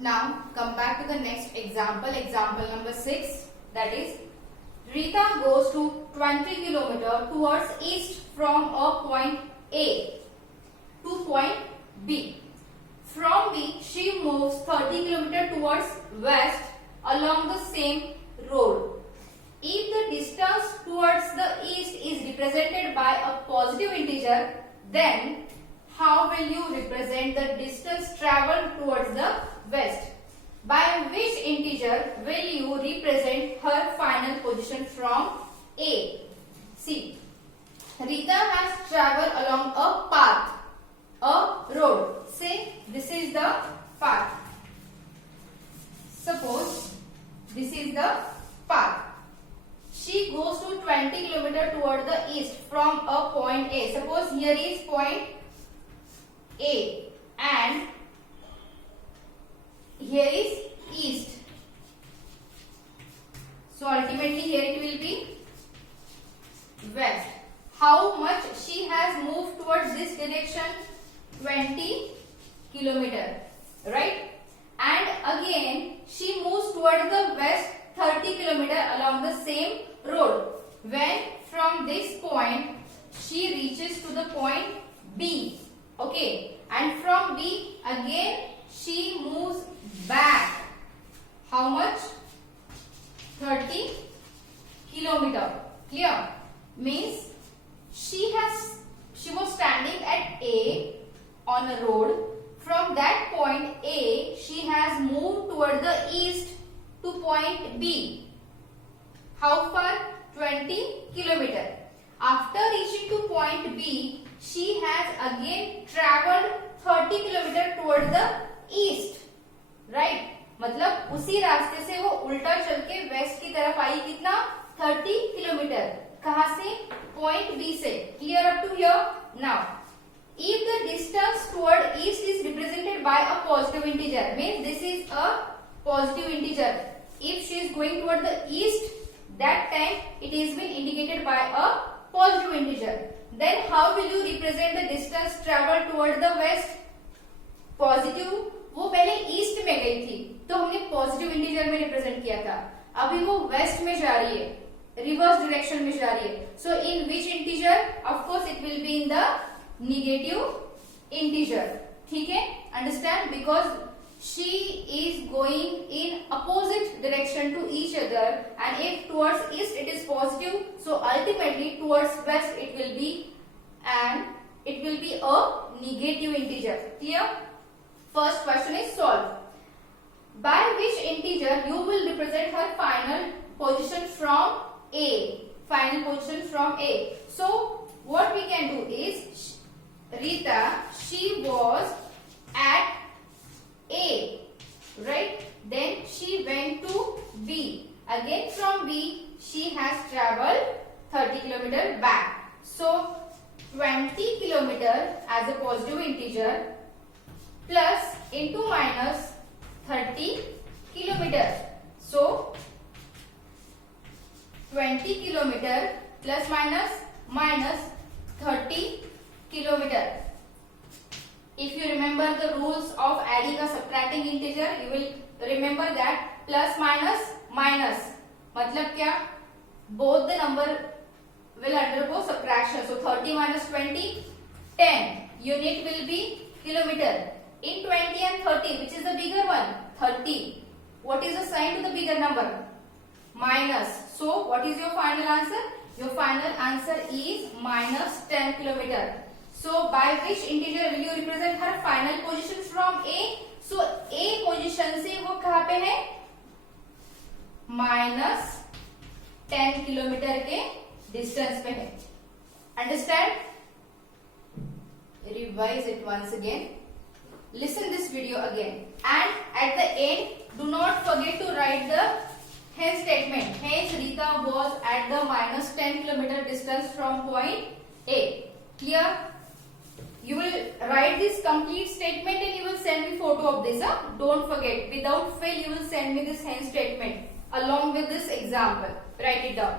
Now come back to the next example, example number 6, that is Rita goes to 20 km towards east from a point A to point B. From B, she moves 30 km towards west along the same road. If the distance towards the east is represented by a positive integer, then how will you represent the distance traveled towards the west? By which integer will you represent her final position from A? See, Rita has traveled along a path, a road. Say this is the path. Suppose this is the path. She goes to 20 km toward the east from a point A. Suppose here is point A and here is east. So ultimately here it will be west. How much she has moved towards this direction? 20 km, right? And again she moves towards the west 30 km along the same road. When from this point she reaches to the point B, okay, and from B again she moves back. How much? 30 km. Clear? Means she was standing at A on a road. From that point A, she has moved toward the east to point B. How far? 20 km. After reaching to point B, she has again travelled 30 km toward the east. Right? मतलब उसी रास्ते से वो उल्टा चल के waste की तरफ आई. कितना? 30 किलोमीटर. कहाँ से? पॉइंट बी से. Clear up to here? Now if the distance toward east is represented by a positive integer, means this is a positive integer. If she is going toward the east, that time it is been indicated by a positive integer. Then how will you represent the distance traveled toward the west? Positive, वो पहले east में गई थी तो हमने positive integer में represent किया था. अभी वो वेस्ट में जा रही है, रिवर्स डायरेक्शन में जा रही है. So in which integer? Of course it will be in the negative integer. ठीक है? Understand? Because she is going in opposite direction to each other, and if towards east it is positive, so ultimately towards west it will be a negative integer. Clear? First question is solved. By which integer you will represent her final position from A? Final position from A. So what we can do is, Rita, she was at A, right? Then she went to B. Again from B she has travelled 30 km back. So 20 km as a positive integer plus into minus 30 km. So 20 km plus minus 30 km. If you remember the rules of adding or subtracting integer, you will remember that plus minus मतलब क्या? Both the number will undergo subtraction. So 30 minus 20, 10. Unit will be kilometer. In 20 and 30, which is the bigger one? 30. What is the sign to the bigger number? Minus. So, what is your final answer? Your final answer is minus 10 km. So, by which integer will you represent her final position from A? So, A position से वो कहाँ पे है? minus 10 km के distance पे है. Understand? Revise it once again. Listen this video again, and at the end do not forget to write the hence statement. Hence Rita was at the minus 10 km distance from point A. Clear? You will write this complete statement and you will send me photo of this. Don't forget, without fail you will send me this hence statement along with this example. Write it down.